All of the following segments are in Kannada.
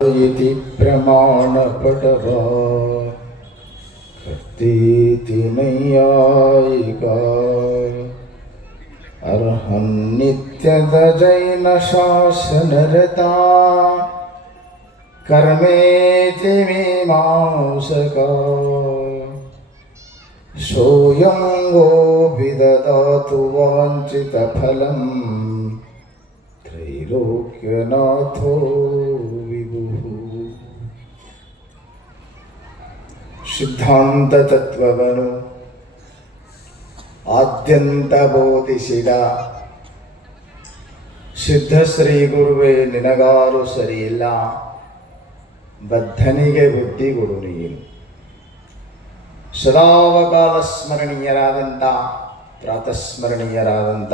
इति प्रमाणपटवा कर्तीति नैयायिका अर्हन्नित्यदजैनशासनरता कर्मेति मीमांसका सोऽयं वो विददातु वाञ्छितफलं त्रैलोक्यनाथो विभुः। ಸಿದ್ಧಾಂತ ತತ್ವವನ್ನು ಆದ್ಯಂತ ಬೋಧಿಸಿದ ಸಿದ್ಧಶ್ರೀ ಗುರುವೇ ನಿನಗಾರು ಸರಿಯಿಲ್ಲ, ಬದ್ಧನಿಗೆ ಬುದ್ಧಿ ಕೊಡು ನೀನು. ಸದಾವಕಾಲ ಸ್ಮರಣೀಯರಾದಂಥ ಪ್ರಾತಸ್ಮರಣೀಯರಾದಂಥ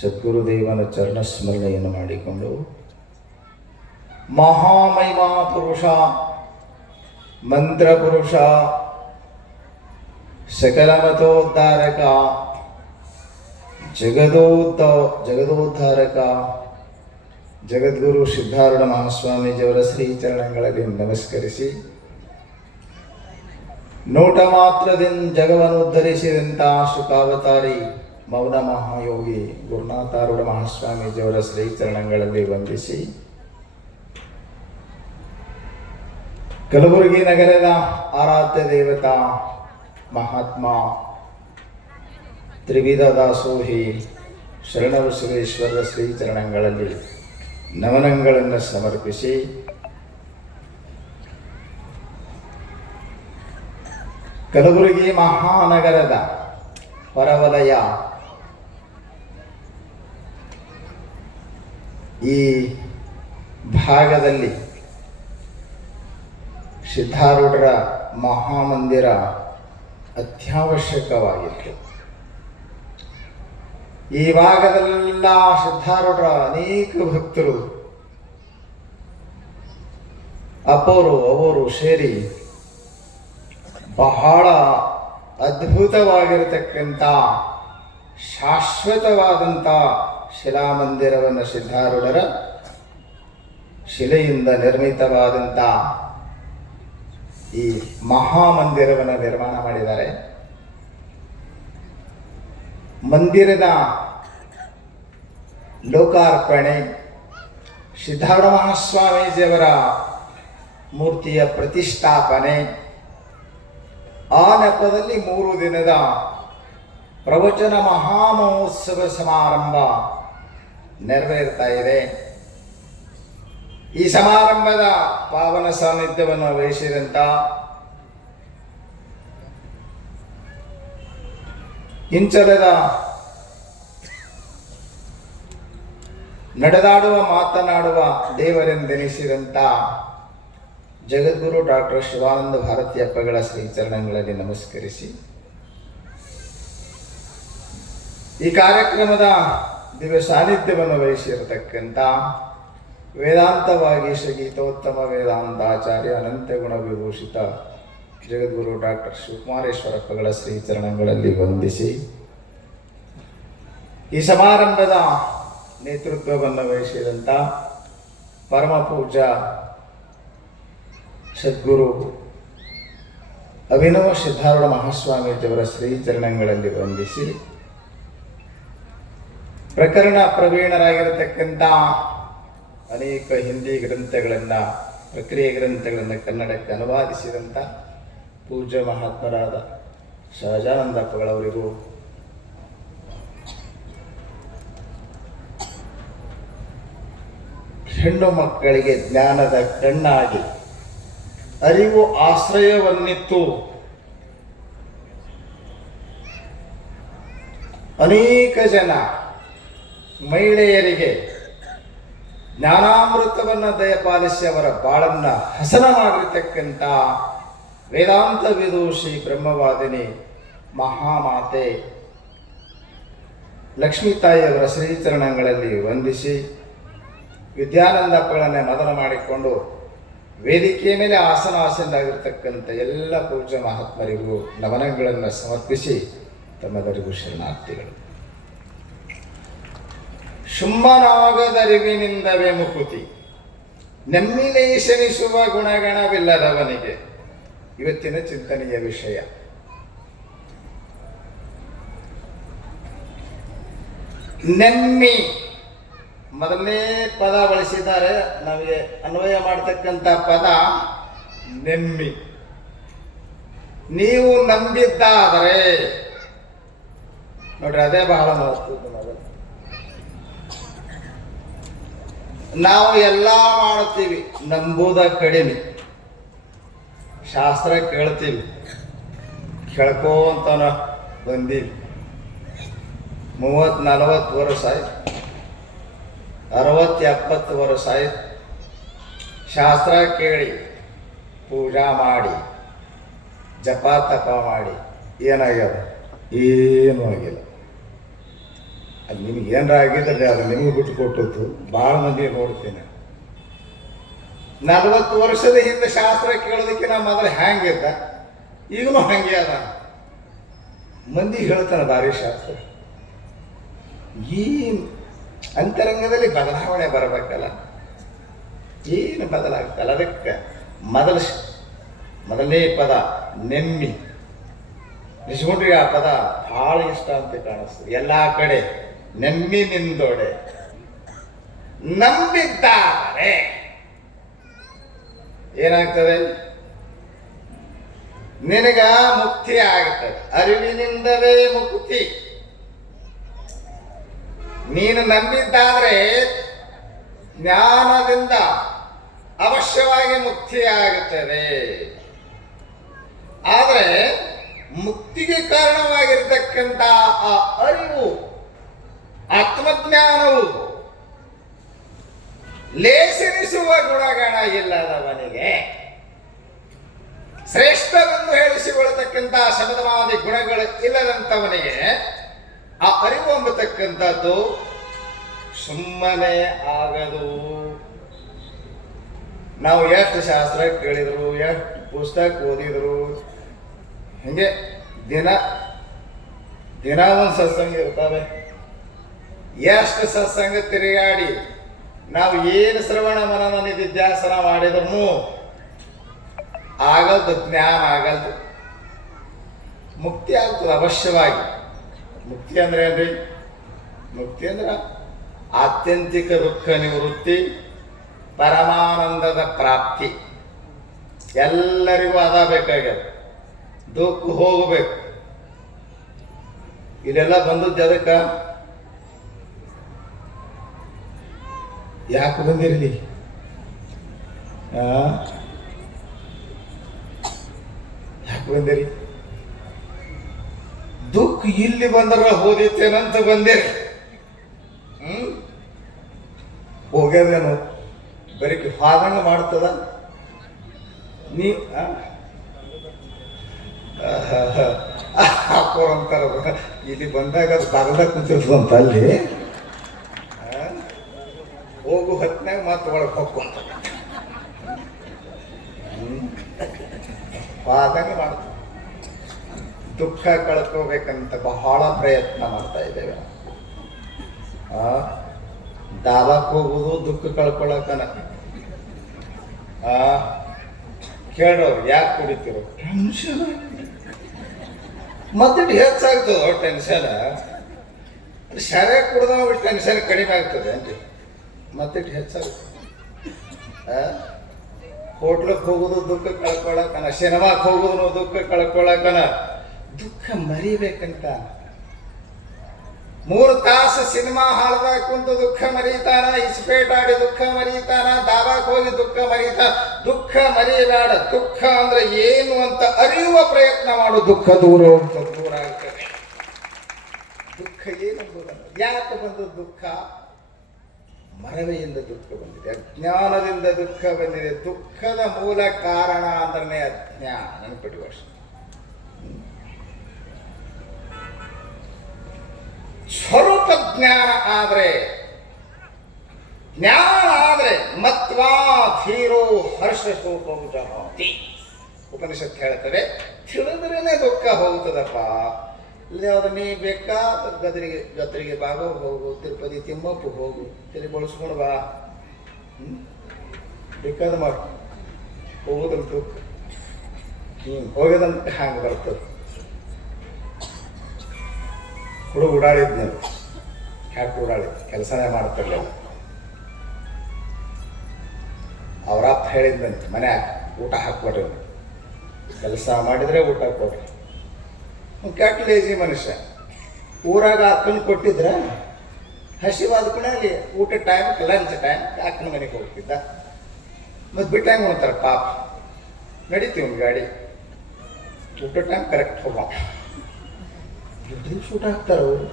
ಸದ್ಗುರುದೇವನ ಚರಣಸ್ಮರಣೆಯನ್ನು ಮಾಡಿಕೊಂಡು ಮಹಾಮಹಿಮಾ ಪುರುಷ, ಮಂತ್ರಪುರುಷ, ಸಕಲಮತೋದ್ಧಾರಕ, ಜಗದೋದ್ಧಾರಕ ಜಗದ್ಗುರು ಸಿದ್ಧಾರೂಢ ಮಹಾಸ್ವಾಮೀಜಿಯವರ ಶ್ರೀಚರಣಗಳಲ್ಲಿ ನಮಸ್ಕರಿಸಿ, ನೋಟ ಮಾತ್ರದಿಂದ ಜಗವನ್ನು ಉದ್ಧರಿಸಿದಂಥ ಸುಖಾವತಾರಿ ಮೌನ ಮಹಾಯೋಗಿ ಗುರುನಾಥಾರೂಢ ಮಹಾಸ್ವಾಮೀಜಿಯವರ ಶ್ರೀಚರಣಗಳಲ್ಲಿ ವಂದಿಸಿ, ಕಲಬುರಗಿ ನಗರದ ಆರಾಧ್ಯ ದೇವತಾ ಮಹಾತ್ಮ ತ್ರಿವಿಧ ದಾಸೋಹಿ ಶರಣಬಸವೇಶ್ವರರ ಶ್ರೀಚರಣಗಳಲ್ಲಿ ನಮನಗಳನ್ನು ಸಮರ್ಪಿಸಿ, ಕಲಬುರಗಿ ಮಹಾನಗರದ ಹೊರವಲಯ ಈ ಭಾಗದಲ್ಲಿ ಸಿದ್ಧಾರೂಢರ ಮಹಾಮಂದಿರ ಅತ್ಯವಶ್ಯಕವಾಗಿತ್ತು. ಈ ಭಾಗದಲ್ಲೆಲ್ಲ ಸಿದ್ಧಾರೂಢರ ಅನೇಕ ಭಕ್ತರು ಅವರು ಸೇರಿ ಬಹಳ ಅದ್ಭುತವಾಗಿರತಕ್ಕಂಥ ಶಾಶ್ವತವಾದಂಥ ಶಿಲಾಮಂದಿರವನ್ನು ಸಿದ್ಧಾರೂಢರ ಶಿಲೆಯಿಂದ ನಿರ್ಮಿತವಾದಂಥ ಈ ಮಹಾಮಂದಿರವನ್ನು ನಿರ್ಮಾಣ ಮಾಡಿದ್ದಾರೆ. ಮಂದಿರದ ಲೋಕಾರ್ಪಣೆ, ಸಿದ್ಧಾರೂಢ ಮಹಾಸ್ವಾಮೀಜಿಯವರ ಮೂರ್ತಿಯ ಪ್ರತಿಷ್ಠಾಪನೆ, ಆ ನೆಪದಲ್ಲಿ 3 ದಿನದ ಪ್ರವಚನ ಮಹಾಮಹೋತ್ಸವ ಸಮಾರಂಭ ನೆರವೇರ್ತಾ ಇದೆ. ಈ ಸಮಾರಂಭದ ಪಾವನ ಸಾನ್ನಿಧ್ಯವನ್ನು ವಹಿಸಿದಂಥ ಇಂಚಲದ ನಡೆದಾಡುವ ಮಾತನಾಡುವ ದೇವರೆಂದೆನಿಸಿದಂಥ ಜಗದ್ಗುರು ಡಾಕ್ಟರ್ ಶಿವಾನಂದ ಭಾರತಿ ಅಪ್ಪಗಳ ಶ್ರೀಚರಣಗಳಲ್ಲಿ ನಮಸ್ಕರಿಸಿ, ಈ ಕಾರ್ಯಕ್ರಮದ ದಿವ್ಯ ಸಾನ್ನಿಧ್ಯವನ್ನು ವಹಿಸಿರತಕ್ಕಂಥ ವೇದಾಂತವಾಗಿ ಗೀತೋತ್ತಮ ವೇದಾಂತಾಚಾರ್ಯ ಅನಂತಗುಣ ವಿಭೂಷಿತ ಜಗದ್ಗುರು ಡಾಕ್ಟರ್ ಶಿವಕುಮಾರೇಶ್ವರಪ್ಪಗಳ ಶ್ರೀಚರಣಗಳಲ್ಲಿ ವಂದಿಸಿ, ಈ ಸಮಾರಂಭದ ನೇತೃತ್ವವನ್ನು ವಹಿಸಿದಂಥ ಪರಮ ಪೂಜ್ಯ ಸದ್ಗುರು ಅಭಿನವ ಸಿದ್ಧಾರೂಢ ಮಹಾಸ್ವಾಮೀಜಿಯವರ ಶ್ರೀಚರಣಗಳಲ್ಲಿ ವಂದಿಸಿ, ಪ್ರಕರಣ ಪ್ರವೀಣರಾಗಿರತಕ್ಕಂಥ ಅನೇಕ ಹಿಂದಿ ಗ್ರಂಥಗಳನ್ನು, ಪ್ರಕ್ರಿಯೆ ಗ್ರಂಥಗಳನ್ನು ಕನ್ನಡಕ್ಕೆ ಅನುವಾದಿಸಿದಂಥ ಪೂಜ್ಯ ಮಹಾತ್ಮರಾದ ಸಹಜಾನಂದಪ್ಪಗಳವರಿಗೂ, ಹೆಣ್ಣು ಮಕ್ಕಳಿಗೆ ಜ್ಞಾನದ ಕಣ್ಣಾಗಿ ಅರಿವು ಆಶ್ರಯವನ್ನಿತ್ತು ಅನೇಕ ಜನ ಮಹಿಳೆಯರಿಗೆ ಜ್ಞಾನಾಮೃತವನ್ನು ದಯಪಾಲಿಸಿ ಅವರ ಬಾಳನ್ನು ಹಸನ ಮಾಡಿರ್ತಕ್ಕಂಥ ವೇದಾಂತ ವಿದೂಷಿ ಬ್ರಹ್ಮವಾದಿನಿ ಮಹಾಮಾತೆ ಲಕ್ಷ್ಮೀತಾಯಿಯವರ ಶ್ರೀಚರಣಗಳಲ್ಲಿ ವಂದಿಸಿ, ವಿದ್ಯಾನಂದಪ್ಪಗಳನ್ನೇ ಮೊದಲು ಮಾಡಿಕೊಂಡು ವೇದಿಕೆಯ ಮೇಲೆ ಆಸನಾಸೀನರಾಗಿರ್ತಕ್ಕಂಥ ಎಲ್ಲ ಪೂಜ್ಯ ಮಹಾತ್ಮರಿಗೂ ನಮನಗಳನ್ನು ಸಮರ್ಪಿಸಿ ತಮ್ಮೆಲ್ಲರಿಗೂ ಶರಣಾರ್ಥಿಗಳು. ಸುಮ್ಮನಾಗದರಿವಿನಿಂದವೇ ಮುಕುತಿ, ನಮ್ಮಿಲೇ ಶನಿಸುವ ಗುಣಗಣವಿಲ್ಲದವನಿಗೆ ಇವತ್ತಿನ ಚಿಂತನೆಯ ವಿಷಯ. ನೆಮ್ಮಿ ಮೊದಲನೇ ಪದ ಬಳಸಿದ್ದಾರೆ. ನಮಗೆ ಅನ್ವಯ ಮಾಡತಕ್ಕಂಥ ಪದ ನೆಮ್ಮಿ. ನೀವು ನಂಬಿದ್ದಾದರೆ ನೋಡ್ರಿ, ಅದೇ ಬಹಳ ಮಹತ್ವದ ಮೊದಲು. ನಾವು ಎಲ್ಲ ಮಾಡ್ತೀವಿ, ನಂಬುದ ಕಡಿಮೆ. ಶಾಸ್ತ್ರ ಕೇಳ್ತೀವಿ, ಕೇಳ್ಕೋಂತ ಬಂದೀವಿ. 30-40 ವರ್ಷ ಆಯ್ತು, 60-70 ವರ್ಷ ಆಯ್ತು. ಶಾಸ್ತ್ರ ಕೇಳಿ, ಪೂಜಾ ಮಾಡಿ, ಜಪ ತಪ ಮಾಡಿ ಏನಾಗ್ಯದ? ಏನೂ ಆಗಿಲ್ಲ. ಅದು ನಿಮ್ಗೆ ಏನಾರ ಆಗಿದ್ದರೆ ಅದು ನಿಮಗೆ ಬಿಟ್ಟು ಕೊಟ್ಟಿತ್ತು. ಭಾಳ ಮಂದಿ ನೋಡ್ತೀನಿ. 40 ವರ್ಷದ ಹಿಂದೆ ಶಾಸ್ತ್ರ ಕೇಳೋದಕ್ಕೆ ನಾ ಮೊದಲು ಹ್ಯಾಂಗಿದ್ದ, ಈಗಲೂ ಹಂಗೆ ಅದ. ಮಂದಿ ಹೇಳ್ತಾನೆ ಭಾರಿ ಶಾಸ್ತ್ರ. ಈ ಅಂತರಂಗದಲ್ಲಿ ಬದಲಾವಣೆ ಬರಬೇಕಲ್ಲ, ಏನು ಬದಲಾಗ್ತಲ್ಲ. ಅದಕ್ಕೆ ಮೊದಲನೇ ಪದ ನೆಮ್ಮಿ. ನಿಜಗೊಂಡ್ರಿಗೆ ಆ ಪದ ಭಾಳ ಇಷ್ಟ ಅಂತ ಕಾಣಿಸ್ತದೆ. ಎಲ್ಲ ಕಡೆ ನೆಮ್ಮಿ ನಿಂದೊಡೆ ನಂಬಿದ್ದಾರೆ ಏನಾಗ್ತದೆ? ನಿನಗ ಮುಕ್ತಿ ಆಗ್ತದೆ. ಅರಿವಿನಿಂದವೇ ಮುಕ್ತಿ. ನೀನು ನಂಬಿದ್ದಾದ್ರೆ ಜ್ಞಾನದಿಂದ ಅವಶ್ಯವಾಗಿ ಮುಕ್ತಿ ಆಗುತ್ತದೆ. ಆದರೆ ಮುಕ್ತಿಗೆ ಕಾರಣವಾಗಿರ್ತಕ್ಕಂಥ ಆ ಅರಿವು, ಆತ್ಮಜ್ಞಾನವು ಲೇಸನಿಸುವ ಗುಣಗಣ ಇಲ್ಲದವನಿಗೆ, ಶ್ರೇಷ್ಠವೆಂದು ಹೇಳಿಸಿಕೊಳ್ಳತಕ್ಕಂಥ ಶಬ್ದವಾದಿ ಗುಣಗಳು ಇಲ್ಲದಂಥವನಿಗೆ ಆ ಅರಿವು ಎಂಬತಕ್ಕಂಥದ್ದು ಸುಮ್ಮನೆ ಆಗದು. ನಾವು ಎಷ್ಟು ಶಾಸ್ತ್ರ ಕೇಳಿದ್ರು, ಎಷ್ಟು ಪುಸ್ತಕ ಓದಿದ್ರು, ಹಿಂಗೆ ದಿನ ಒಂದು ಸತ್ಸಂಗ ಇರ್ತವೆ. ಎಷ್ಟು ಸತ್ಸಂಗ ತಿರುಗಾಡಿ ನಾವು ಏನು ಶ್ರವಣ ಮನನ ನಿಧಿಧ್ಯಾಸನ ಮಾಡಿದ್ರು ಆಗಲ್ದು, ಜ್ಞಾನ ಆಗಲ್ದು. ಮುಕ್ತಿ ಆಗ್ತದೆ ಅವಶ್ಯವಾಗಿ. ಮುಕ್ತಿ ಅಂದ್ರೆ ಏನ್ರಿ? ಮುಕ್ತಿ ಅಂದ್ರೆ ಆತ್ಯಂತಿಕ ದುಃಖ ನಿವೃತ್ತಿ, ಪರಮಾನಂದದ ಪ್ರಾಪ್ತಿ. ಎಲ್ಲರಿಗೂ ಅದ ಬೇಕಾಗ್ಯದ. ದುಃಖ ಹೋಗಬೇಕು. ಇಲ್ಲೆಲ್ಲ ಬಂದದ್ದು ಅದಕ್ಕೆ ಯಾಕೆ ಬಂದಿರಲಿ? ಯಾಕೆ ಬಂದಿರಿ? ದುಃಖ ಇಲ್ಲಿ ಬಂದ್ರ ಹೋದಿತ್ತೇನಂತ ಬಂದಿರಿ. ಹೋಗ್ಯದೇನು ಬರೀ ಹಾದಂಗ ಮಾಡ್ತದ. ನೀ ಹಾಕೋರಂತಾರ ಇಲ್ಲಿ ಬಂದಾಗ ಅದು ಬಗದ ಕುಂತಿರ್ತದಂತ. ಅಲ್ಲಿ ಹೋಗು ಹೊತ್ನಾಗ ಮತ್ತೆ ಒಳಗೆ ಹೊಕ್ಕೊಂತ ಹಾದಂಗ ಮಾಡ್ತ. ದುಃಖ ಕಳ್ಕೋಬೇಕಂತ ಬಹಳ ಪ್ರಯತ್ನ ಮಾಡ್ತಾ ಇದ್ದೇವೆ. ದಾಬಾಕ್ ಹೋಗುದು ದುಃಖ ಕಳ್ಕೊಳಕನ. ಕೇಳೋರು ಯಾಕೆ ಕುಡಿತಿರೋ? ಟೆನ್ಷನ್. ಮತ್ತೆ ಹೆಚ್ಚಾಗ್ತದ ಟೆನ್ಷನ್. ಶರ ಕುಡ್ದ ಟೆನ್ಷನ್ ಕಡಿಮೆ ಆಗ್ತದೆ ಅಂತ ಮತ್ತೆ ಹೆಚ್ಚಾಗ್ತದೆ. ಹೋಟ್ಲಕ್ಕೆ ಹೋಗುದು ದುಃಖ ಕಳ್ಕೊಳಕನ, ಸಿನಿಮಾಕ್ಕೆ ಹೋಗುದು ದುಃಖ ಕಳ್ಕೊಳಕನ. ದುಃಖ ಮರಿಬೇಕಂತ 3 ತಾಸು ಸಿನಿಮಾ ಹಾಲ್ದಾಗ ಕುಂತು ದುಃಖ ಮರೀತಾನ, ಇಸ್ಪೇಟ್ ಆಡಿ ದುಃಖ ಮರೀತಾನ, ದಾಬಾಕ್ ಹೋಗಿ ದುಃಖ ಮರೀತಾನ. ದುಃಖ ಮರಿಬೇಡ. ದುಃಖ ಅಂದ್ರೆ ಏನು ಅಂತ ಅರಿಯುವ ಪ್ರಯತ್ನ ಮಾಡು. ದುಃಖ ದೂರ ಆಗ್ತದೆ. ದುಃಖ ಏನು? ಯಾಕೆ ಬಂದದ್ದು ದುಃಖ? ಮರವೆಯಿಂದ ದುಃಖ ಬಂದಿದೆ, ಅಜ್ಞಾನದಿಂದ ದುಃಖ ಬಂದಿದೆ. ದುಃಖದ ಮೂಲ ಕಾರಣ ಅಂದ್ರೆ ಅಜ್ಞಾನ. ನೆನಪಿಟ್ಟು ವರ್ಷ ಸ್ವರೂಪ ಜ್ಞಾನ ಆದ್ರೆ, ಜ್ಞಾನ ಆದ್ರೆ ಮತ್ವಾ ಧೀರೋ ಹರ್ಷ ಶೋಕಂ ಜಹಾತಿ. ಉಪನಿಷತ್ ಹೇಳ್ತದೆ, ತಿಳಿದ್ರೇನೆ ದುಃಖ ಹೋಗ್ತದಪ್ಪ. ಇಲ್ಲಿ ಅವ್ರು ನೀ ಬೇಕಾ ಗದ್ರಿಗೆ ಬಾಗೋ ಹೋಗು, ತಿರುಪತಿ ತಿಮ್ಮಪ್ಪು ಹೋಗು, ತಿರುಗಿ ಬಳಸ್ಕೊಂಡು ಬಾ. ಬೇಕಾದ ಮಾಡಿ ಹೋಗೋದ್ರ ದುಃಖ ಹಿಂಗೆ ಹೋಗೋದಂತ ಹಂಗೆ ಬರ್ತದೆ. ಹುಡುಗ ಓಡಾಡಿದ್ನಲ್ಲ, ಯಾಕೆ ಓಡಾಡಿದ್ ಕೆಲಸನೇ ಮಾಡ್ತಿರ್ಲಿಲ್ಲ. ಅವ್ರಪ್ಪ ಹೇಳಿದ್ನಂತೆ, ಮನ್ಯಾಗ ಊಟ ಹಾಕ್ಕೊಡ್ರಿ, ಕೆಲಸ ಮಾಡಿದರೆ ಊಟ ಕೊಡ್ರಿ. ಕೆಟ್ಟ ಲೇಜಿ ಮನುಷ್ಯ. ಊರಾಗ ಅಕ್ಕನ ಕೊಟ್ಟಿದ್ರೆ ಹಸಿವಾದ ಕೂಡ ಅಲ್ಲಿ ಊಟ ಟೈಮ್ ಲಂಚ್ ಟೈಮ್ ಅಕ್ಕನ ಮನೆಗೆ ಹೋಗ್ತಿದ್ದ. ಮತ್ತು ಬಿಟ್ಟಂಗೆ ಉಣ್ತಾರೆ ಪಾಪ. ನಡೀತೀವಿ ಒಂದು ಗಾಡಿ, ಊಟ ಟೈಮ್ ಕರೆಕ್ಟ್ ಹೋಗೋ ದಿವ್ಸ ಊಟ ಹಾಕ್ತಾರೆ ಅವರು.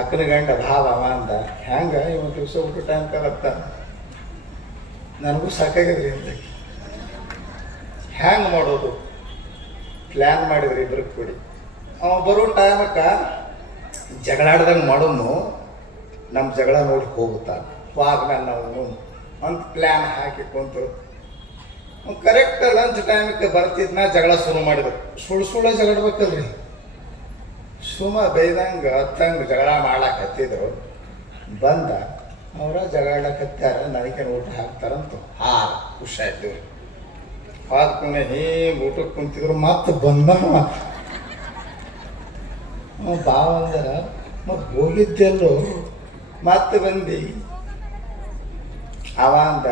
ಅಕ್ಕನ ಗಂಡ ಭಾವ ಅವ ಅಂದ, ಹ್ಯಾಂಗ ಇವತ್ತು ದಿವಸ ಊಟ ಟೈಮ್ ಕರೆಕ್ಟ ನನಗೂ ಸಾಕಾಗಿದ್ರಿ ಅಂತ. ಹ್ಯಾಂಗೆ ಮಾಡೋದು ಪ್ಲ್ಯಾನ್ ಮಾಡಿದ್ರಿ ಇಬ್ರು ಕೂಡಿ. ಅವ ಬರೋ ಟೈಮಕ್ಕೆ ಜಗಳಾಡ್ದಂಗೆ ಮಾಡೋನು, ನಮ್ಮ ಜಗಳ ನೋಡಿ ಹೋಗುತ್ತಾನೆ. ಆದ್ಮೇಲೆ ನಾವು ಅಂತ ಪ್ಲ್ಯಾನ್ ಹಾಕಿ ಕುಂತು ಕರೆಕ್ಟ್ ಲಂಚ್ ಟೈಮಕ್ಕೆ ಬರ್ತಿದ್ನ ಜಗಳ ಶುರು ಮಾಡಿದ್ರು. ಸುಳ್ಳು ಜಗಳಬೇಕಲ್ರಿ, ಸುಮ್ಮ ಬೈದಂಗೆ ಹತ್ತಂಗೆ ಜಗಳ ಮಾಡ್ಲಾಕ್ ಹತ್ತಿದ್ರು. ಬಂದ ಅವರ ಜಗಳಾಡಕತ್ತಾರ, ನನಗೇನು ಊಟ ಹಾಕ್ತಾರಂತ ಖುಷಿ ಆಯ್ತು. ಆದ್ಮೇಲೆ ಹಿಂಗೆ ಊಟಕ್ಕೆ ಕುಂತಿದ್ರು. ಮತ್ತೆ ಬಂದ ಬಾವ ಅಂದರ, ಮತ್ತು ಹೋಗಿದ್ದೆಲ್ಲೋ ಮತ್ತೆ ಬಂದು ಅವ ಅಂದ,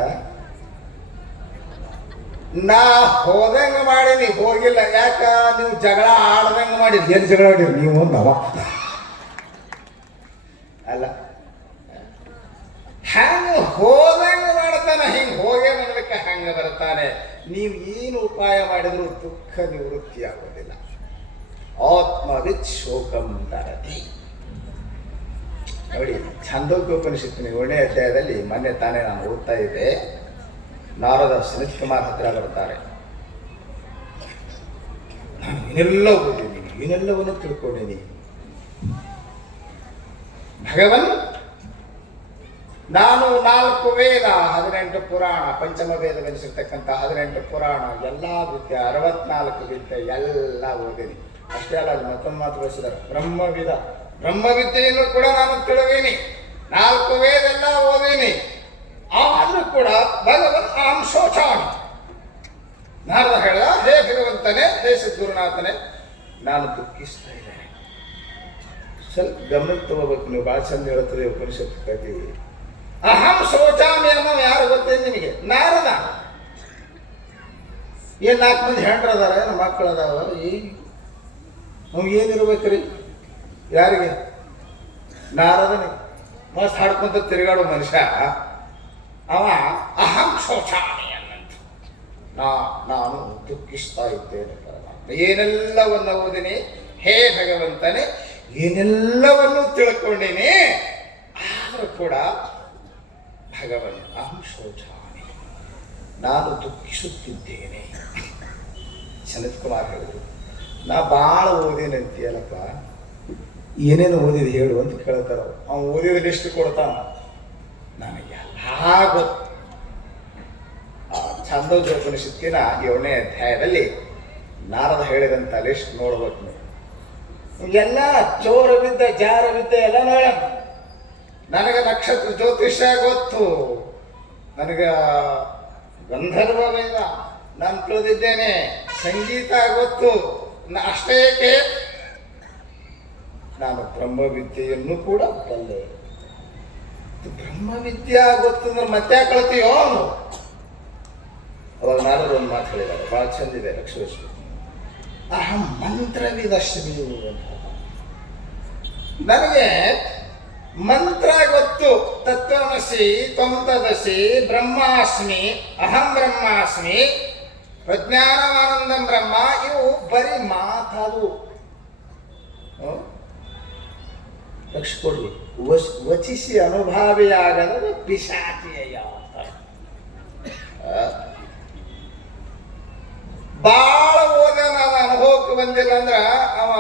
ನಾ ಹೋದಂಗೆ ಮಾಡೀನಿ, ಹೋಗಿಲ್ಲ. ಯಾಕ ನೀವು ಜಗಳ ಆಡ್ದಂಗೆ ಮಾಡಿರಿ. ಏನು ಜಗಳ ಆಡಿರಿ ನೀವು ನವ ಅಲ್ಲ, ಹಂಗೆ ಹೋದಂಗೆ ಮಾಡ್ತಾನೆ. ಹಿಂಗೆ ಹೋಗೇ ನೋಡ್ಲಿಕ್ಕೆ ಹಂಗೆ ಬರ್ತಾನೆ. ನೀವು ಏನು ಉಪಾಯ ಮಾಡಿದ್ರು ದುಃಖ ನಿವೃತ್ತಿ ಆಗೋದಿಲ್ಲ. ಆತ್ಮವಿತ್ ಶೋಕಂ ತರತಿ. ನೋಡಿ, ಛಂದೋಗ್ಯೋಪನಿಷತ್ತಿನ 7ನೇ ಅಧ್ಯಾಯದಲ್ಲಿ ಮೊನ್ನೆ ತಾನೇ ನಾನು ಓದ್ತಾ ಇದ್ದೆ. ನಾರದ ಸುನಿತ್ ಕುಮಾರ್ ಹತ್ರ ಬರ್ತಾರೆ. ನಾನು ಏನೆಲ್ಲ ಓದಿದ್ದೀನಿ, ಏನೆಲ್ಲವನ್ನು ತಿಳ್ಕೊಂಡಿದ್ದೀನಿ. ಭಗವನ್ ನಾನು 4 ವೇದ, 18 ಪುರಾಣ, ಪಂಚಮ ವೇದವೆನಿಸಿರ್ತಕ್ಕಂಥ 18 ಪುರಾಣ, ಎಲ್ಲ ವಿದ್ಯೆ, 64 ವಿದ್ಯೆ ಎಲ್ಲ ಓದಿನಿ. ಅಷ್ಟೇ ಅಲ್ಲ, ಅಲ್ಲಿ ಮತ್ತೊಂದು ಮಾತು ಬಳಸಿದ್ದಾರೆ, ಬ್ರಹ್ಮವಿದ್ಯೆಯನ್ನು ಕೂಡ ನಾನು ತಿಳಿದೀನಿ. 4 ವೇದ ಎಲ್ಲ ಓದೀನಿ. ಆದರೂ ಕೂಡ ಭಗವನ್ ಆಂ ಶೋಚಾಮಿ. ನಾರದ ಹೇಳ, ಹೇ ಭಗವಂತನೇ, ಹೇ ಸಿದ್ಧಗುರುನಾಥನೇ, ನಾನು ದುಃಖಿಸ್ತಾ ಇದ್ದೇನೆ. ಸ್ವಲ್ಪ ಗಮನಕ್ಕೆ ತಗೋಬೇಕು ನೀವು. ಭಾಳ ಚಂದ ಹೇಳ್ತದೆ ಉಪನಿಷತ್ತು ಕಥೆ. ಅಹಂ ಶೋಚಾಮಿ ಅನ್ನೋ ಯಾರು ಗೊತ್ತೇನು ನಿಮಗೆ? ನಾರದ. ಏನು 4 ಮಂದಿ ಹೆಂಡ್ರು ಅದಾರ, ನಮ್ಮ ಮಕ್ಕಳು ಅದಾವ. ಅವ್ನು ಏನಿರ್ಬೇಕ್ರಿ? ಯಾರಿಗೆ? ನಾರದನಿಗೆ. ಮಸ್ತ್ ಹಾಡ್ಕೊಂತ ತಿರುಗಾಡೋ ಮನುಷ್ಯ ಅವ ಅಹಂ ಶೋಚಾಮಿ ಅನ್ನಂತ. ನಾನು ದುಃಖಿಸ್ತಾ ಇದ್ದೇನೆ. ಏನೆಲ್ಲವನ್ನು ಓದಿನಿ, ಹೇ ಭಗವಂತನೇ, ಏನೆಲ್ಲವನ್ನು ತಿಳ್ಕೊಂಡಿನಿ. ಆದರೂ ಕೂಡ ಭಗವನ್ ಅಹಂ ಶೋಚಾಮಿ, ನಾನು ದುಃಖಿಸುತ್ತಿದ್ದೇನೆ. ಸನತ್ ಕುಮಾರ್ ಹೇಳಿದ್ರು, ನಾ ಭಾಳ ಓದಿನಂತೀಯಲ್ಲಪ್ಪ, ಏನೇನು ಓದಿದೆ ಹೇಳು ಅಂತ ಕೇಳ್ತಾರ. ಅವ್ನು ಓದಿದ ಲಿಸ್ಟ್ ಕೊಡ್ತಾನ. ನನಗೆ ಎಲ್ಲ ಗೊತ್ತು. ಛಂದೋಗ್ಯೋಪನಿಷತ್ತಿನ 7ನೇ ಅಧ್ಯಾಯದಲ್ಲಿ ನಾರದ ಹೇಳಿದಂಥ ಲಿಸ್ಟ್ ನೋಡ್ಬೇಕು ನೀವು. ಎಲ್ಲ ಚೋರ ವಿದ್ಯೆ, ಜಾರ ವಿದ್ಯೆ ಎಲ್ಲ ನೋಡ. ನನಗೆ ನಕ್ಷತ್ರ ಜ್ಯೋತಿಷ್ಯ ಗೊತ್ತು, ನನಗೆ ಗಂಧರ್ವ ವೇದ ನಾನು ತಿಳಿದಿದ್ದೇನೆ, ಸಂಗೀತ ಗೊತ್ತು. ಅಷ್ಟೇ ಏಕೆ, ನಾನು ಬ್ರಹ್ಮವಿದ್ಯೆಯನ್ನು ಕೂಡ ಬಲ್ಲೆ. ಬ್ರಹ್ಮವಿದ್ಯಾ ಗೊತ್ತಂದ್ರೆ ಮತ್ತೆ ಕಳ್ತೀಯೋ ಅವನು. ಅವಾಗ ನಾರದ ಒಂದು ಮಾತು ಹೇಳಿದ್ದಾರೆ, ಭಾಳ ಚಂದಿದೆ. ಲಕ್ಷ್ಮೇಶ್ವರ, ಅಹಂ ಮಂತ್ರವಿದಶ್ಮಿ ಅಂತ. ನನಗೆ ಮಂತ್ರ ಗೊತ್ತು. ತತ್ವಮಸಿ, ತ್ವಂ ತದಸಿ, ಬ್ರಹ್ಮಾಸ್ಮಿ, ಅಹಂ ಬ್ರಹ್ಮಾಸ್ಮಿ, ಪ್ರಜ್ಞಾನಮಾನಂದಂ ಬ್ರಹ್ಮ. ಇವು ಬರೀ ಮಾತದು. ಲಕ್ಷ ಕೊಡ್ಲಿ. ವಚಿಸಿ ಅನುಭಾವಿಯಾಗದ ಪಿಶಾಚಿಯ. ಭಾಳ ಓದನ ಅನುಭವಕ್ಕೆ ಬಂದಿಲ್ಲ ಅಂದ್ರ ಅವ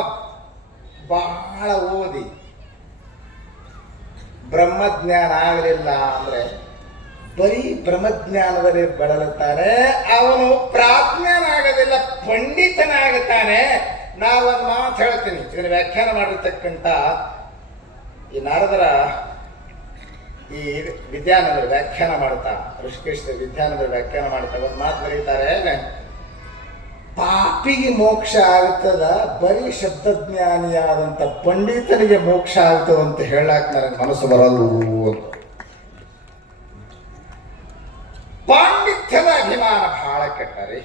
ಭಾಳ ಓದಿ ಬ್ರಹ್ಮಜ್ಞಾನ ಆಗಲಿಲ್ಲ ಅಂದ್ರೆ ಬರೀ ಬ್ರಹ್ಮಜ್ಞಾನದಲ್ಲಿ ಬಳಲುತ್ತಾನೆ. ಅವನು ಪ್ರಾಜ್ಞನಾಗೋದಿಲ್ಲ, ಪಂಡಿತನಾಗುತ್ತಾನೆ. ನಾವೊಂದು ಮಾತು ಹೇಳ್ತೀನಿ, ಇದನ್ನು ವ್ಯಾಖ್ಯಾನ ಮಾಡಿರ್ತಕ್ಕಂಥ ಈ ನಾರದರ ಈ ವಿದ್ಯಾನಂದರು ವ್ಯಾಖ್ಯಾನ ಮಾಡ್ತಾ, ಋಷಿಕೇಶ ವಿದ್ಯಾನಂದರು ವ್ಯಾಖ್ಯಾನ ಮಾಡ್ತಾ ಒಂದು ಮಾತು ಬರೀತಾರೆ, ಪಾಪಿಗೆ ಮೋಕ್ಷ ಆಗ್ತದ, ಬರೀ ಶಬ್ದಜ್ಞಾನಿಯಾದಂಥ ಪಂಡಿತನಿಗೆ ಮೋಕ್ಷ ಆಗ್ತದ ಅಂತ ಹೇಳಕ್ ನನಗೆ ಮನಸ್ಸು ಬರಲು ಅಂತ. ಪಾಂಡಿತ್ಯದ ಅಭಿಮಾನ ಬಹಳ ಕೆಟ್ಟರಿ.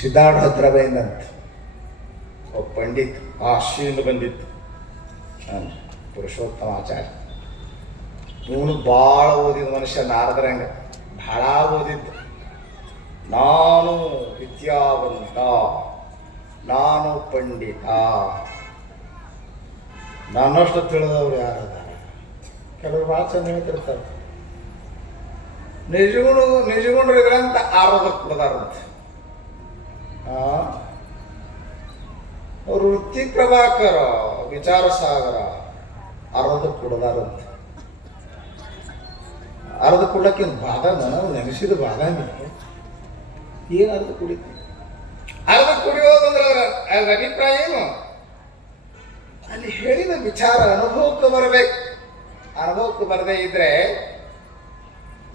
ಸಿದ್ಧಾರ್ಥ ಹತ್ರ ಬೈದಂತ ಒಬ್ಬ ಪಂಡಿತ್ ಕಾಶಿಯಿಂದ ಬಂದಿತ್ತು, ಪುರುಷೋತ್ತಮ ಆಚಾರ್ಯ. ಇವನು ಭಾಳ ಓದಿದ ಮನುಷ್ಯ, ನಾರದರಂಗ ಬಹಳ ಓದಿದ್ದು. ನಾನು ವಿದ್ಯಾವಂತ, ನಾನು ಪಂಡಿತ, ನನ್ನಷ್ಟು ತಿಳಿದವ್ರು ಯಾರದಾರ? ಕೆಲವರು ಭಾಳ ಚಂದ ಹೇಳ್ತಿರ್ತಾರೆ. ನಿಜಗುಣರ ಗ್ರಂಥ ಆರೋದಕ್ಕೆ ಕೊಡದಾರಂತ. ಅವರು ವೃತ್ತಿ ಪ್ರಭಾಕರ, ವಿಚಾರ ಸಾಗರ ಅರ್ಧಕ್ಕೆ ಕೊಡದಾರಂತ. ಅರ್ಧ ಕೊಡಕ್ಕೆ ಬಾದಾಮ, ನಾವು ನೆನೆಸಿದ ಬಾದಾಮಿ ಏನು ಅರ್ಧ ಕುಡಿತೀವಿ? ಅರ್ಧ ಕುಡಿಯೋದಂದ್ರೆ ಅದರ ಅಭಿಪ್ರಾಯ ಏನು? ಅಲ್ಲಿ ಹೇಳಿದ ವಿಚಾರ ಅನುಭವಕ್ಕೆ ಬರಬೇಕು. ಅನುಭವಕ್ಕೆ ಬರದೇ ಇದ್ರೆ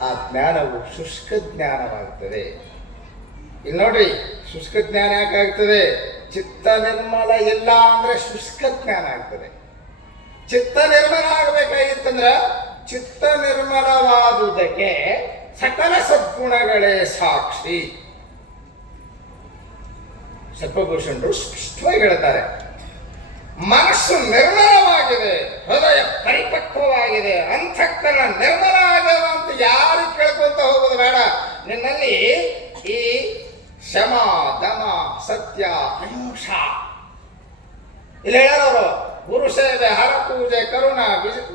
ಆ ಜ್ಞಾನವು ಶುಷ್ಕ ಜ್ಞಾನವಾಗ್ತದೆ. ಇಲ್ಲಿ ನೋಡ್ರಿ, ಶುಷ್ಕ ಜ್ಞಾನ ಯಾಕಾಗ್ತದೆ? ಚಿತ್ತ ನಿರ್ಮಲ ಇಲ್ಲ ಅಂದ್ರೆ ಶುಷ್ಕ ಜ್ಞಾನ ಆಗ್ತದೆ. ಚಿತ್ತ ನಿರ್ಮಲ ಆಗಬೇಕಾಗಿತ್ತಂದ್ರ, ಚಿತ್ತ ನಿರ್ಮಲವಾದುದಕ್ಕೆ ಸಕಲ ಸದ್ಗುಣಗಳೇ ಸಾಕ್ಷಿ. ಸತ್ವಭೂಷಣರು ಸ್ಪಷ್ಟವಾಗಿ ಹೇಳ್ತಾರೆ, ಮನಸ್ಸು ನಿರ್ಮಲವಾಗಿದೆ, ಹೃದಯ ಪರಿಪಕ್ವವಾಗಿದೆ, ಅಂತಃಕರಣ ನಿರ್ಮಲ ಆಗದ ಅಂತ ಯಾರು ಕೇಳ್ಕೊಂತ ಹೋಗೋದು ಬೇಡ. ನಿನ್ನಲ್ಲಿ ಈ ಶಮ, ದಮ, ಸತ್ಯ, ಅಹಿಂಸ, ಇಲ್ಲಿ ಹೇಳೋರು ಗುರು ಸೇವೆ, ಹರ ಪೂಜೆ, ಕರುಣ,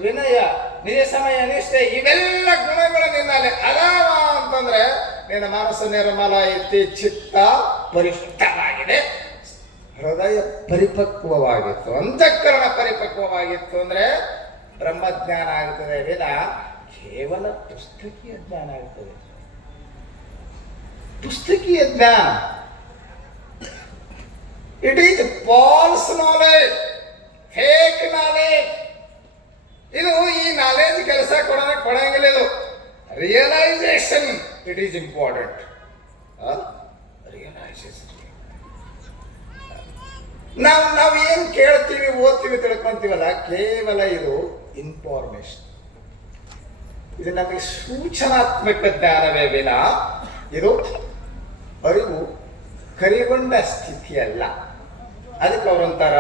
ವಿನಯ, ನಿಜ ಸಮಯ, ನಿಷ್ಠೆ, ಇವೆಲ್ಲ ಗುಣಗಳು ನಿನ್ನಲ್ಲಿ ಅದಾವ ಅಂತಂದ್ರೆ ನಿನ್ನ ಮನಸ್ಸು ನಿರ್ಮಲ ಐತಿ, ಚಿತ್ತ ಪರಿಶುದ್ಧವಾಗಿದೆ, ಹೃದಯ ಪರಿಪಕ್ವವಾಗಿತ್ತು, ಅಂತಃಕರಣ ಪರಿಪಕ್ವವಾಗಿತ್ತು ಅಂದ್ರೆ ಬ್ರಹ್ಮಜ್ಞಾನ ಆಗ್ತದೆ ವಿನ ಕೇವಲ ಪುಸ್ತಕೀಯ ಜ್ಞಾನ ಆಗ್ತದೆ. ಪುಸ್ತಕೀಯ ಜ್ಞಾನ, it is false knowledge, fake knowledge. ಇದು ಈ ನಾಲೆಜ್ ಕೆಲಸ ಕೊಡಂಗಿಲ್ಲ. ಇದು realisation, it is important. Realisation, ನಾವು ಏನು ಕೇಳ್ತೀವಿ, ಓದ್ತೀವಿ, ತಿಳ್ಕೊಂತೀವಲ್ಲ, ಕೇವಲ ಇದು ಇನ್ಫಾರ್ಮೇಶನ್. ಇದು ನಮಗೆ ಸೂಚನಾತ್ಮಕ ಜ್ಞಾನವೇ ವಿನ ಇದು ಅರಿವು ಕರಿಗೊಂಡ ಸ್ಥಿತಿ ಅಲ್ಲ. ಅದಕ್ಕೆ ಅವರಂತಾರ,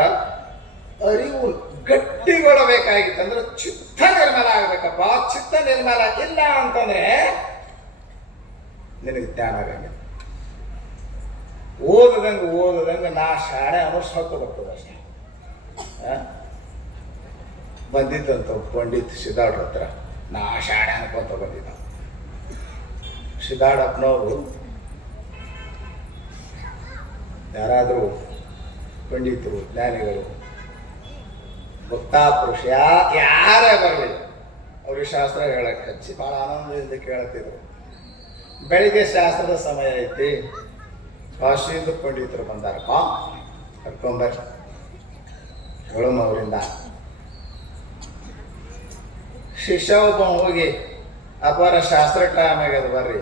ಅರಿವು ಗಟ್ಟಿಗೊಳ್ಳಬೇಕಾಗಿತ್ತಂದ್ರೆ ಚಿತ್ತ ನಿರ್ಮಲ ಆಗ್ಬೇಕಪ್ಪ. ಚಿತ್ತ ನಿರ್ಮಲ ಇಲ್ಲ ಅಂತಂದ್ರೆ ನಿನಗೆ ಜ್ಞಾನ ಆಗಂಗಿಲ್ಲ. ಓದದಂಗೆ ನಾ ಶಾಣೆ ಅನುಸಕ್ಕೆ ಬರ್ತದೆ ಅಷ್ಟೇ. ಬಂದಿದ್ದಂತ ಪಂಡಿತ್ ಸಿದ್ಧಾರ್ಥ ಹತ್ರ ನಾ ಶಾಣೆ ಅನ್ಕೊಂತ ಬಂದಿದ್ದ. ಸಿದ್ಧಾರ್ಥಪ್ಪನವರು ಯಾರಾದರೂ ಪಂಡಿತರು, ಜ್ಞಾನಿಗಳು, ಭಕ್ತಾ ಪುರುಷ ಯಾರೇ ಬರಲಿ ಅವ್ರಿಗೆ ಶಾಸ್ತ್ರ ಹೇಳಕ್ಕೆ ಹಚ್ಚಿ ಭಾಳ ಆನಂದದಿಂದ ಕೇಳ್ತಿದ್ರು. ಬೆಳಿಗ್ಗೆ ಶಾಸ್ತ್ರದ ಸಮಯ ಐತಿ, ಕಾಶಿಯಿಂದ ಪಂಡಿತರು ಬಂದಾರಪ್ಪ, ಕರ್ಕೊಂಬರ್ರಿ ಹೇಳೋಣ ಅವರಿಂದ. ಶಿಷ್ಯ ಒಬ್ಬ ಹೋಗಿ, ಅಪಾರ ಶಾಸ್ತ್ರ ಟೈಮ್ ಆಗ್ಯದ ಬರ್ರಿ.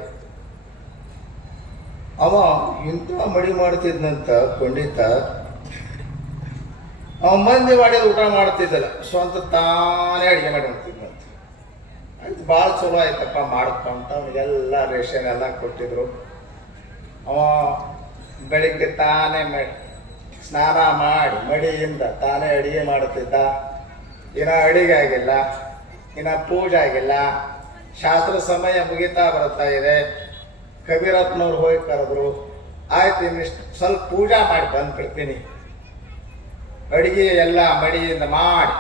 ಅವ ಇಂಥ ಮಡಿ ಮಾಡ್ತಿದ್ನಂತ ಪಂಡಿತ, ಅವ ಮಂದಿ ಮಾಡಿದ ಊಟ ಮಾಡ್ತಿದ್ದಲ್ಲ, ಸ್ವಂತ ತಾನೇ ಅಡುಗೆ ಮಾಡಿ ಮಾಡ್ತಿದ್ನಂತ. ಆಯ್ತು, ಭಾಳ ಚಲೋ ಆಯ್ತಪ್ಪ ಮಾಡ್ಕೊಂತ ಅವನಿಗೆಲ್ಲ ರೇಷನ್ ಎಲ್ಲ ಕೊಟ್ಟಿದ್ರು. ಅವ ಬೆಳಿಗ್ಗೆ ತಾನೇ ಸ್ನಾನ ಮಾಡಿ ಮಡಿಯಿಂದ ತಾನೇ ಅಡುಗೆ ಮಾಡ್ತಿದ್ದ. ಇನ್ನು ಅಡಿಗೆ ಆಗಿಲ್ಲ, ಇನ್ನು ಪೂಜೆ ಆಗಿಲ್ಲ, ಶಾಸ್ತ್ರ ಸಮಯ ಮುಗಿತಾ ಬರ್ತಾ ಇದೆ. ಕಬೀರಪ್ಪನವ್ರು ಹೋಗಿ ಕರೆದ್ರು, ಆಯ್ತು ಇನ್ನಿಷ್ಟು ಸ್ವಲ್ಪ ಪೂಜಾ ಮಾಡಿ ಬಂದ್ಬಿಡ್ತೀನಿ. ಅಡುಗೆ ಎಲ್ಲ ಮಡಿಯಿಂದ ಮಾಡಿ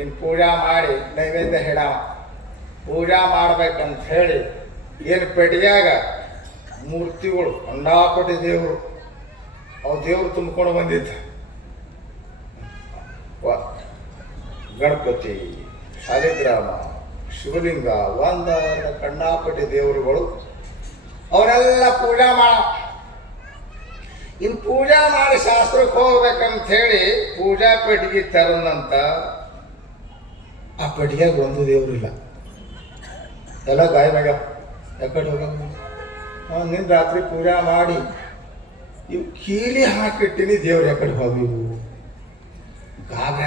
ಇನ್ನು ಪೂಜಾ ಮಾಡಿ ನೈವೇದ್ಯ ಹಿಡಾವ. ಪೂಜಾ ಮಾಡ್ಬೇಕಂತ ಹೇಳಿ ಏನು ಪೆಟ್ಟಿಗೆಯಾಗ ಮೂರ್ತಿಗಳು, ಅಂಡಾಪಟ್ಟಿ ದೇವರು, ಅವು ದೇವರು ತುಂಬಿಕೊಂಡು ಬಂದಿದ್ದ. ಗಣಪತಿ, ಶಾಲಿಗ್ರಾಮ, ಶಿವಲಿಂಗ, ಒಂದ ಕಂಡಾಪಟ್ಟಿ ದೇವರುಗಳು, ಅವರೆಲ್ಲ ಪೂಜಾ ಮಾಡ. ಇನ್ನು ಪೂಜಾ ಮಾಡಿ ಶಾಸ್ತ್ರಕ್ಕೆ ಹೋಗ್ಬೇಕಂತ ಹೇಳಿ ಪೂಜಾ ಪೆಟ್ಟಿಗೆ ತೆರದಂತ ಆ ಪೆಟ್ಟಿಗೆಗೆ ಒಂದು ದೇವ್ರಿಲ್ಲ, ಎಲ್ಲ ಗಾಯವಾಗ ಯಾಕಡೆ ಹೋಗ. ನಿನ್ನ ರಾತ್ರಿ ಪೂಜಾ ಮಾಡಿ ಇವು ಕೀಲಿ ಹಾಕಿಟ್ಟಿನಿ, ದೇವ್ರು ಯಾಕಡೆ ಹೋಗಿವು ಗಾಬ್ರ.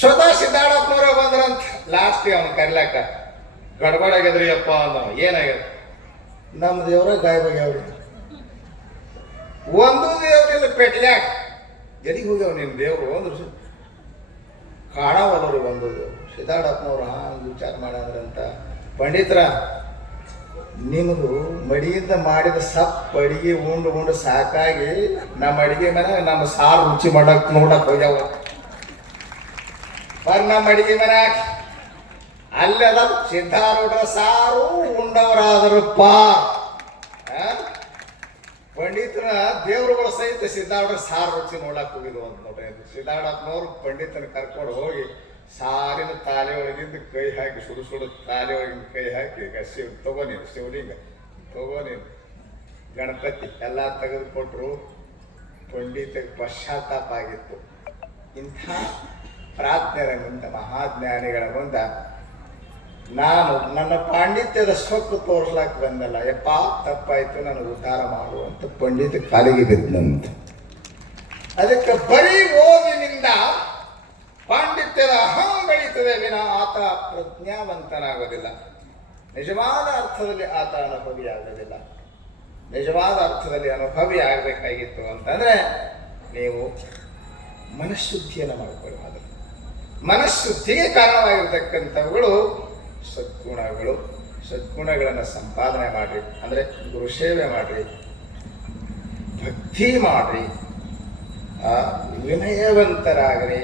ಸ್ವತಃ ಸಿದ್ದಾಡಪ್ಪನವ್ರ ಬಂದ್ರಂತ ಲಾಸ್ಟ್ ಅವನು ಕರ್ಲಾಕ. ಗಡ್ಬಡಾಗ್ಯದ್ರಿ ಅಪ್ಪ ಅಂದ. ಏನಾಗ್ಯದ? ನಮ್ಮ ದೇವ್ರ ಗಾಯವಾಗ್ಯಾವ್ರಿ, ಒಂದು ದೇವ್ರಿಲ್ಲ ಪೆಟ್ಲ್ಯಾಕ. ಎಲ್ಲಿಗೆ ಹೋಗ್ಯಾವ ನಿನ್ನ ದೇವ್ರು ಅಂದ್ರು. ಕಾಣವಲ್ಲವ್ರಿ ಒಂದು ದೇವ್ರು. ಸಿದ್ದಾಡಪ್ಪನವ್ರು ವಿಚಾರ ಮಾಡ್ರಂತ, ಪಂಡಿತರ ನಿಮ್ಮದು ಮಡಿಯಿಂದ ಮಾಡಿದ ಸಪ್ ಅಡಿಗೆ ಉಂಡು ಸಾಕಾಗಿ ನಮ್ಮ ಅಡಿಗೆ ಮನೆ ನಮ್ಮ ಸಾರು ರುಚಿ ಮಾಡಕ್ ನೋಡಕ್ ಹೋಗ್ಯಾವ. ನಮ್ಮ ಅಡಿಗೆ ಮನೆ ಅಲ್ಲೆಲ್ಲ ಸಿದ್ಧಾರೂಢರ ಸಾರು ಉಂಡವರಾದ್ರಪ್ಪ. ಪಂಡಿತನ ದೇವರುಗಳ ಸಹಿತ ಸಿದ್ಧಾರೂಢರ ಸಾರು ರುಚಿ ನೋಡಕ್ ಹೋಗಿದ್ವು ಅಂತ ನೋಡ್ರಿ. ಸಿದ್ಧಾರೂಢಪ್ಪನವ್ರು ಪಂಡಿತನ ಕರ್ಕೊಂಡು ಹೋಗಿ ಸಾರಿನ ತಾಲೆ ಒಳಗಿಂದ ಕೈ ಹಾಕಿ ಸುಡು ತಾಲೆ ಒಳಗಿಂದ ಕೈ ಹಾಕಿ ತಗೋನೀನು ಶಿವಲಿಂಗ ತಗೋನೀನು ಗಣಪತಿ ಎಲ್ಲ ತೆಗೆದುಕೊಟ್ರು. ಪಂಡಿತ ಪಶ್ಚಾತ್ತಾಪ ಆಗಿತ್ತು. ಇಂಥ ಪ್ರಾಜ್ಞರ ಮುಂದೆ, ಮಹಾಜ್ಞಾನಿಗಳ ಮುಂದೆ ನಾನು ನನ್ನ ಪಾಂಡಿತ್ಯದ ಸೊಕ್ಕು ತೋರ್ಸ್ಲಾಕ್ ಬಂದಲ್ಲ, ಯಪ್ಪ ತಪ್ಪಾಯ್ತು, ನನಗೆ ಉದ್ಧಾರ ಮಾಡುವಂತ ಪಂಡಿತ ಕಾಲಿಗೆ ಬಿದ್ದನಂತ. ಅದಕ್ಕೆ ಬರೀ ಓದಿನಿಂದ ಪಾಂಡಿತ್ಯದ ಅಹಂ ಬೆಳೀತದೆ ವಿನ ಆತ ಪ್ರಜ್ಞಾವಂತನಾಗೋದಿಲ್ಲ. ನಿಜವಾದ ಅರ್ಥದಲ್ಲಿ ಆತ ಅನುಭವಿ ಆಗೋದಿಲ್ಲ. ನಿಜವಾದ ಅರ್ಥದಲ್ಲಿ ಅನುಭವಿ ಆಗಬೇಕಾಗಿತ್ತು ಅಂತಂದ್ರೆ ನೀವು ಮನಃಶುದ್ಧಿಯನ್ನು ಮಾಡಿಕೊಳ್ಳಿ. ಮೊದಲು ಮನಃಶುದ್ಧಿಗೆ ಕಾರಣವಾಗಿರ್ತಕ್ಕಂಥವುಗಳು ಸದ್ಗುಣಗಳು. ಸದ್ಗುಣಗಳನ್ನು ಸಂಪಾದನೆ ಮಾಡ್ರಿ, ಅಂದರೆ ಗುರುಸೇವೆ ಮಾಡ್ರಿ, ಭಕ್ತಿ ಮಾಡ್ರಿ, ವಿನಯವಂತರಾಗ್ರಿ,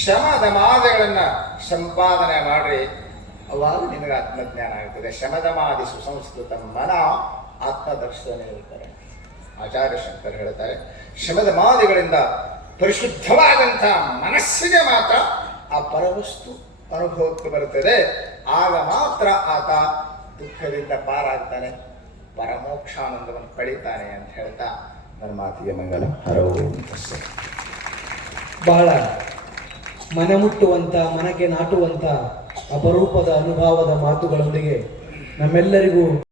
ಶಮದಮಾದಗಳನ್ನು ಸಂಪಾದನೆ ಮಾಡ್ರಿ. ಅವಾಗ ನಿಮಗೆ ಆತ್ಮಜ್ಞಾನ ಆಗ್ತದೆ. ಶಮದಮಾದಿ ಸುಸಂಸ್ಕೃತ ಮನ ಆತ್ಮದರ್ಶನ ಹೇಳ್ತಾರೆ. ಆಚಾರ್ಯ ಶಂಕರ್ ಹೇಳ್ತಾರೆ, ಶಮದಮಾದಿಗಳಿಂದ ಪರಿಶುದ್ಧವಾದಂಥ ಮನಸ್ಸಿಗೆ ಮಾತ್ರ ಆ ಪರವಸ್ತು ಅನುಭವಕ್ಕೆ ಬರುತ್ತದೆ. ಆಗ ಮಾತ್ರ ಆತ ದುಃಖದಿಂದ ಪಾರಾಗ್ತಾನೆ, ಪರಮೋಕ್ಷಾನಂದವನ್ನು ಪಡಿತಾನೆ ಅಂತ ಹೇಳ್ತಾ ನನ್ನ ಮಾತಿಗೆ ಮಂಗಲ ಹರವು. ಬಹಳ ಮನಮುಟ್ಟುವಂಥ, ಮನಕ್ಕೆ ನಾಟುವಂಥ ಅಪರೂಪದ ಅನುಭವದ ಮಾತುಗಳೊಂದಿಗೆ ನಮ್ಮೆಲ್ಲರಿಗೂ